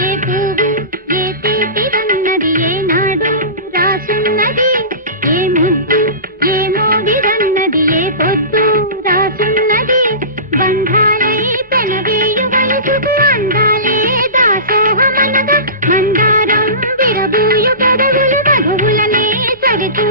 ఏ పువ్వు ఏ తీపిదన్నది ఏనాడు రాసున్నది, ఏ ముద్దు ఏ మోగిదన్నది ఏ పొద్దు రాసున్నది. బంధాలై పెనవేయు వయసుకు అందాలే దాసోహమనగా, మందారం విరబూయు పెదవులు మధువులనే చవిచూ